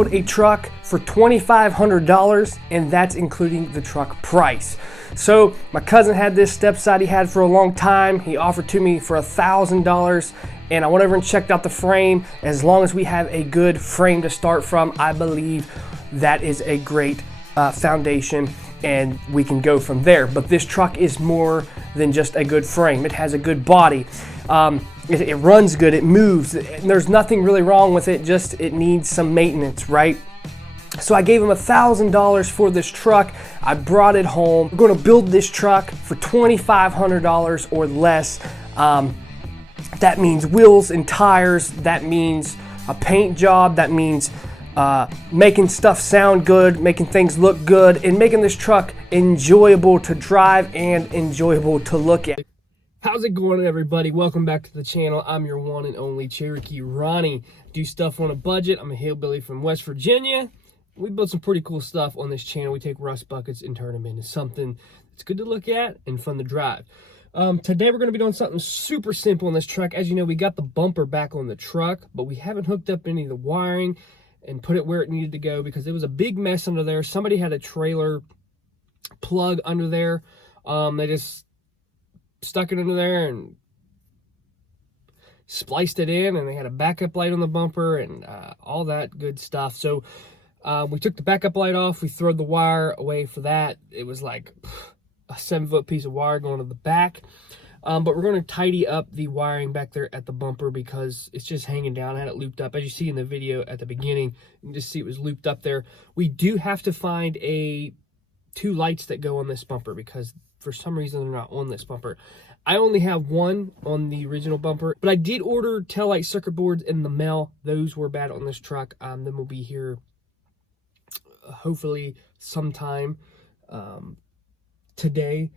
build a truck for $2,500, and that's including the truck price. So my cousin had this stepside he had for a long time. He offered to me for $1,000, and I went over and checked out the frame. As long as we have a good frame to start from, I believe that is a great foundation, and we can go from there. But this truck is more than just a good frame. It has a good body. It runs good, it moves, and there's nothing really wrong with it, just it needs some maintenance, right? So I gave him $1,000 for this truck. I brought it home. We're gonna build this truck for $2,500 or less. That means wheels and tires, that means a paint job, that means making stuff sound good, making things look good, and making this truck enjoyable to drive and enjoyable to look at. How's it going, everybody? Welcome back to the channel. I'm your one and only Cherokee Ronnie. Do stuff on a budget. I'm a hillbilly from West Virginia. We build some pretty cool stuff on this channel. We take rust buckets and turn them into something that's good to look at and fun to drive. Today we're going to be doing something super simple on this truck. As you know, we got the bumper back on the truck, but we haven't hooked up any of the wiring and put it where it needed to go because it was a big mess under there. Somebody had a trailer plug under there. They just stuck it under there and spliced it in, and they had a backup light on the bumper and all that good stuff. So we took the backup light off. We threw the wire away for that. It was like a 7-foot piece of wire going to the back. But we're going to tidy up the wiring back there at the bumper because it's just hanging down. I had it looped up. As you see in the video at the beginning, you can just see it was looped up there. We do have to find two lights that go on this bumper because for some reason they're not on this bumper. I only have one on the original bumper, but I did order taillight circuit boards in the mail. Those were bad on this truck. Then we'll be here hopefully sometime today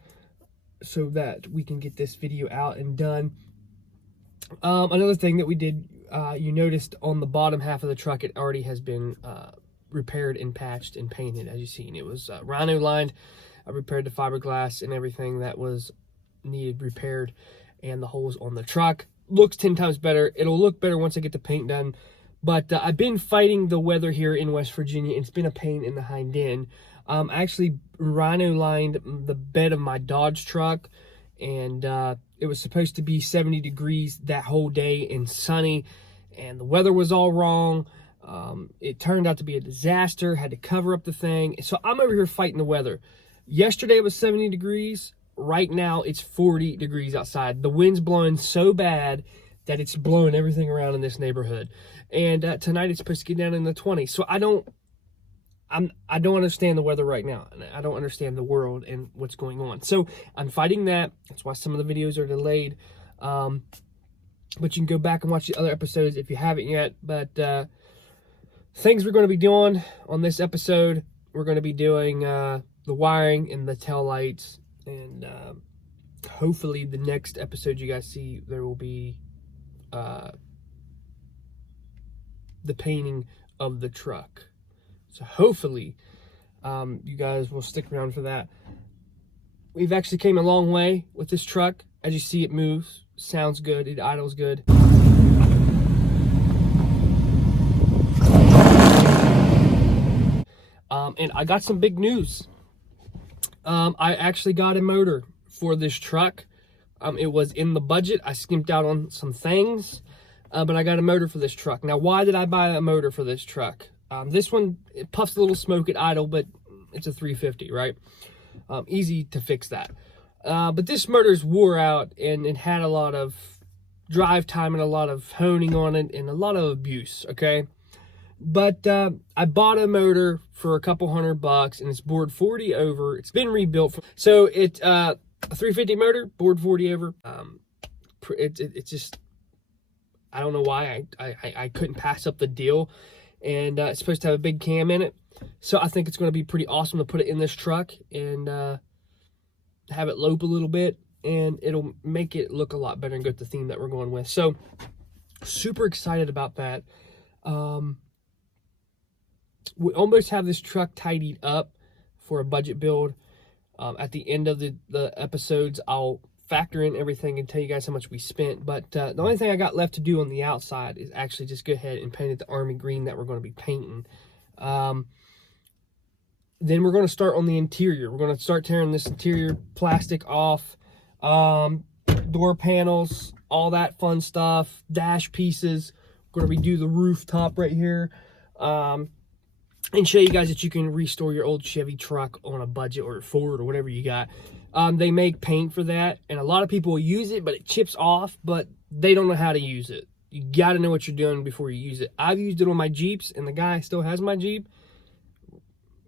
so that we can get this video out and done. Another thing that we did, you noticed on the bottom half of the truck, it already has been repaired and patched and painted. As you've seen, it was rhino lined. I repaired the fiberglass and everything that was needed repaired, and the holes on the truck looks 10 times better. It'll look better once I get the paint done. But I've been fighting the weather here in West Virginia. It's been a pain in the hind end. I actually rhino lined the bed of my Dodge truck, and it was supposed to be 70 degrees that whole day and sunny, and the weather was all wrong. It turned out to be a disaster. Had to cover up the thing. So I'm over here fighting the weather. Yesterday it was 70 degrees. Right now it's 40 degrees outside. The wind's blowing so bad that it's blowing everything around in this neighborhood. And tonight it's supposed to get down in the 20s. So I don't understand the weather right now. And I don't understand the world and what's going on. So I'm fighting that. That's why some of the videos are delayed. But you can go back and watch the other episodes if you haven't yet. But things we're going to be doing on this episode, we're going to be doing the wiring and the tail lights, and hopefully the next episode you guys see, there will be the painting of the truck. So hopefully you guys will stick around for that. We've actually came a long way with this truck. As you see, it moves, sounds good, it idles good. And I got some big news. I actually got a motor for this truck. It was in the budget. I skimped out on some things, but I got a motor for this truck. Now, why did I buy a motor for this truck? This one, it puffs a little smoke at idle, but it's a 350, right? Easy to fix that. But this motor's wore out, and it had a lot of drive time and a lot of honing on it and a lot of abuse, okay? But I bought a motor for a couple $100, and it's bored 40 over. It's been rebuilt. So it's a 350 motor, bored 40 over. It's just, I don't know why I couldn't pass up the deal. And it's supposed to have a big cam in it. So I think it's going to be pretty awesome to put it in this truck and have it lope a little bit. And it'll make it look a lot better and go with the theme that we're going with. So super excited about that. We almost have this truck tidied up for a budget build. At the end of the episodes, I'll factor in everything and tell you guys how much we spent. But the only thing I got left to do on the outside is actually just go ahead and paint it the army green that we're going to be painting. Then we're going to start on the interior. We're going to start tearing this interior plastic off, door panels, all that fun stuff, dash pieces. We're going to redo the rooftop right here, and show you guys that you can restore your old Chevy truck on a budget, or Ford, or whatever you got. They make paint for that, and a lot of people will use it, but it chips off, but they don't know how to use it. You got to know what you're doing before you use it. I've used it on my Jeeps, and the guy still has my Jeep,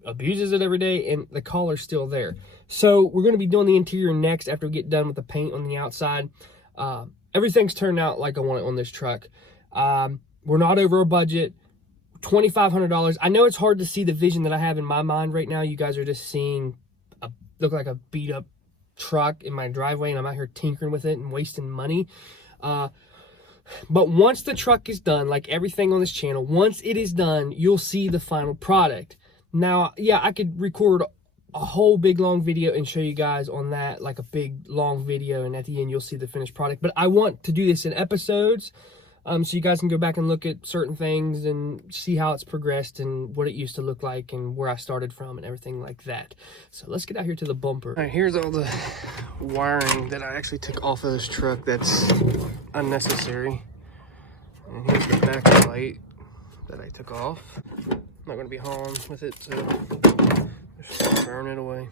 abuses it every day, and the collar's still there. So we're going to be doing the interior next after we get done with the paint on the outside. Everything's turned out like I want it on this truck. We're not over our budget. $2,500. I know it's hard to see the vision that I have in my mind right now. You guys are just seeing look like a beat up truck in my driveway, and I'm out here tinkering with it and wasting money. But once the truck is done, like everything on this channel, once it is done, you'll see the final product. Now, yeah, I could record a whole big long video and show you guys on that, like a big long video, and at the end you'll see the finished product. But I want to do this in episodes, so you guys can go back and look at certain things and see how it's progressed and what it used to look like and where I started from and everything like that. So let's get out here to the bumper. All right, here's all the wiring that I actually took off of this truck that's unnecessary. And here's the back light that I took off. I'm not going to be hauling with it, so just burn it away.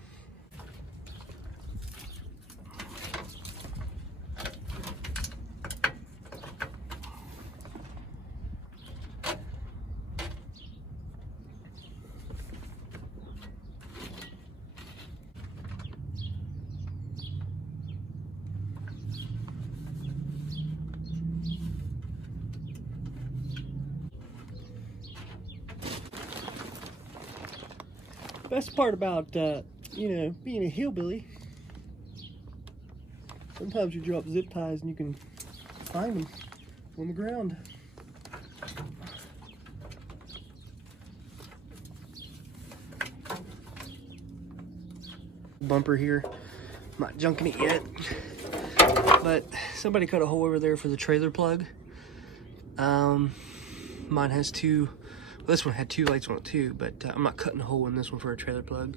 Best part about, you know, being a hillbilly, sometimes you drop zip ties and you can find them on the ground. Bumper here, I'm not junking it yet, but somebody cut a hole over there for the trailer plug. Mine has two. Well, this one had two lights on it too, but I'm not cutting a hole in this one for a trailer plug.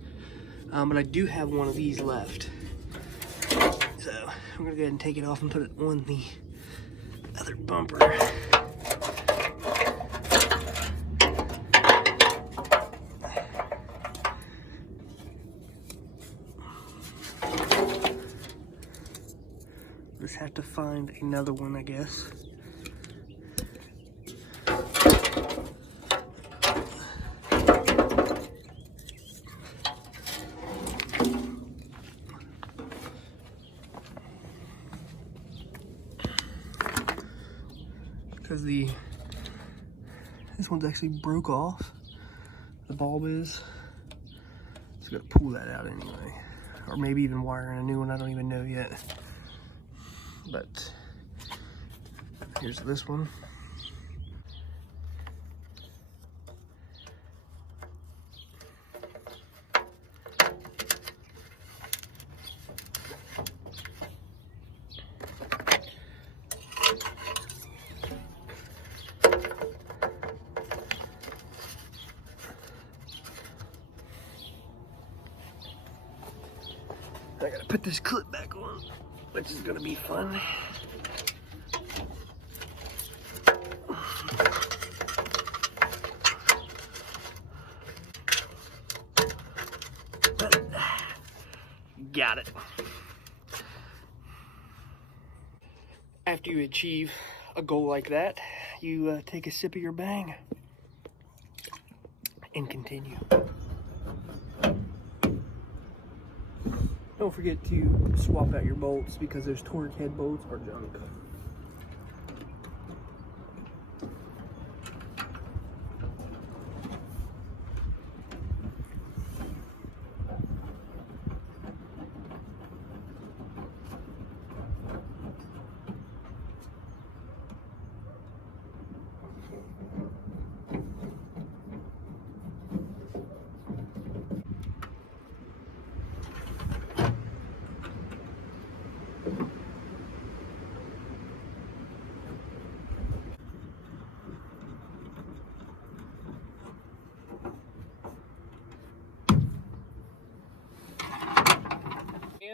But I do have one of these left. So I'm gonna go ahead and take it off and put it on the other bumper. Just have to find another one, I guess. Because this one's actually broke off, the bulb is, so gotta pull that out anyway, or maybe even wire in a new one, I don't even know yet. But here's this one. I gotta put this clip back on, which is gonna be fun. Got it. After you achieve a goal like that, you take a sip of your bang and continue. Don't forget to swap out your bolts because those torque head bolts are junk.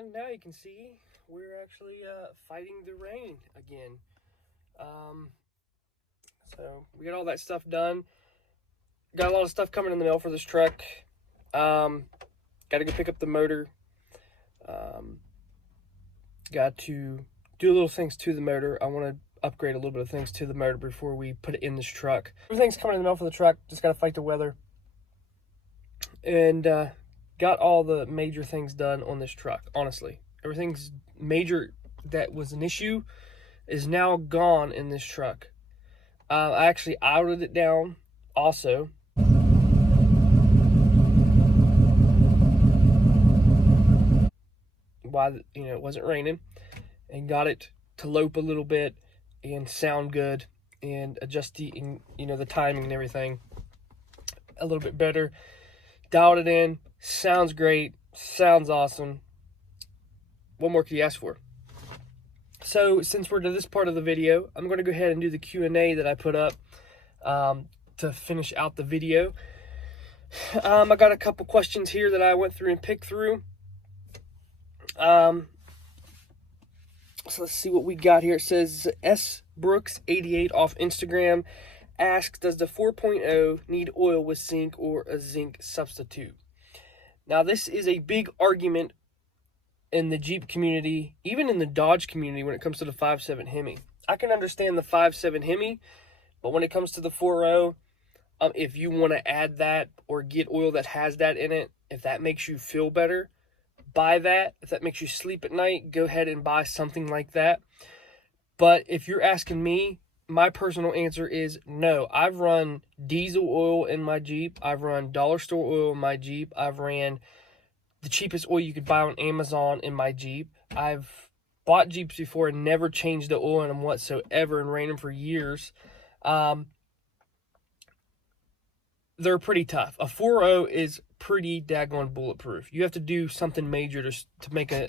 And now you can see we're actually fighting the rain again. So we got all that stuff done. Got a lot of stuff coming in the mail for this truck. Got to go pick up the motor. Got to do little things to the motor. I want to upgrade a little bit of things to the motor before we put it in this truck. Everything's coming in the mail for the truck. Just got to fight the weather. And got all the major things done on this truck, honestly. Everything's major that was an issue is now gone in this truck. I actually outed it down also. While, you know, it wasn't raining, and got it to lope a little bit and sound good and adjust the, you know, the timing and everything a little bit better. Dialed it in, sounds great, sounds awesome. What more could you ask for? So since we're to this part of the video, I'm going to go ahead and do the Q&A that I put up to finish out the video. I got a couple questions here that I went through and picked through. So let's see what we got here. It says S Brooks 88 off Instagram asks, does the 4.0 need oil with zinc or a zinc substitute? Now this is a big argument in the Jeep community, even in the Dodge community, when it comes to the 5.7 Hemi. I can understand the 5.7 Hemi, but when it comes to the 4.0, if you want to add that or get oil that has that in it, if that makes you feel better, buy that. If that makes you sleep at night, go ahead and buy something like that. But if you're asking me, my personal answer is no. I've run diesel oil in my Jeep. I've run dollar store oil in my Jeep. I've ran the cheapest oil you could buy on Amazon in my Jeep. I've bought Jeeps before and never changed the oil in them whatsoever and ran them for years. They're pretty tough. A 4.0 is pretty daggone bulletproof. You have to do something major to make a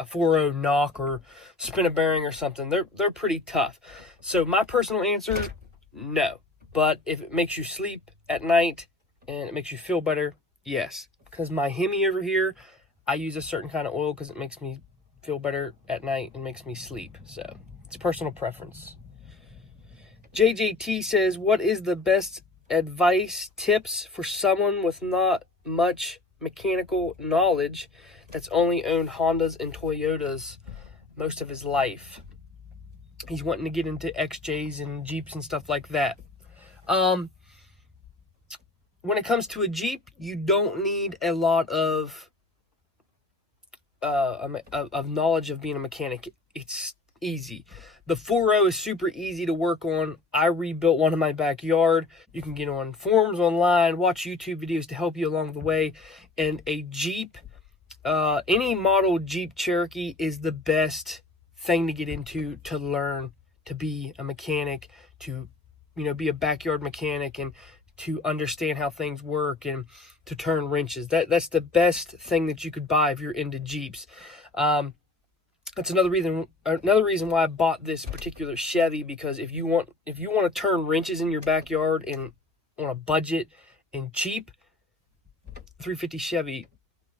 4.0 knock or spin a bearing or something. They're pretty tough. So my personal answer, no. But if it makes you sleep at night and it makes you feel better, yes. Because my Hemi over here, I use a certain kind of oil because it makes me feel better at night and makes me sleep. So it's personal preference. JJT says, what is the best advice, tips for someone with not much mechanical knowledge that's only owned Hondas and Toyotas most of his life? He's wanting to get into XJs and Jeeps and stuff like that. When it comes to a Jeep, you don't need a lot of knowledge of being a mechanic. It's easy. The 4.0 is super easy to work on. I rebuilt one in my backyard. You can get on forums online, watch YouTube videos to help you along the way. And a Jeep, any model Jeep Cherokee is the best thing to get into, to learn to be a mechanic, to, you know, be a backyard mechanic and to understand how things work and to turn wrenches. That's the best thing that you could buy if you're into Jeeps. That's another reason why I bought this particular Chevy, because if you want to turn wrenches in your backyard and on a budget and cheap, 350 Chevy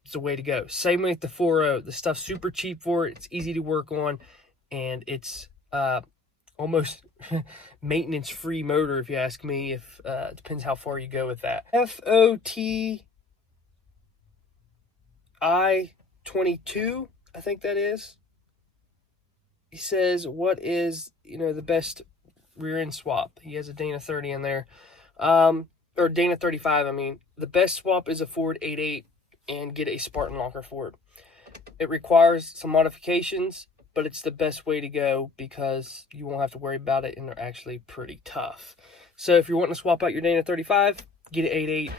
is the way to go. Same way with the 4.0. The stuff's super cheap for it. It's easy to work on, and it's almost maintenance-free motor, if you ask me. If it depends how far you go with that. FOTI22, I think that is. He says, what is, the best rear end swap? He has a Dana 30 in there. Or Dana 35, I mean. The best swap is a Ford 88 and get a Spartan locker for it. It requires some modifications, but it's the best way to go because you won't have to worry about it, and they're actually pretty tough. So if you're wanting to swap out your Dana 35, get an 88.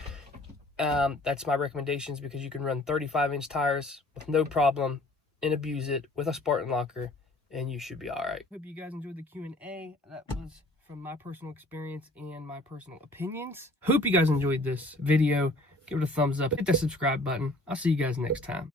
That's my recommendations, because you can run 35-inch tires with no problem and abuse it with a Spartan locker, and you should be all right. Hope you guys enjoyed the Q&A. That was from my personal experience and my personal opinions. Hope you guys enjoyed this video. Give it a thumbs up. Hit that subscribe button. I'll see you guys next time.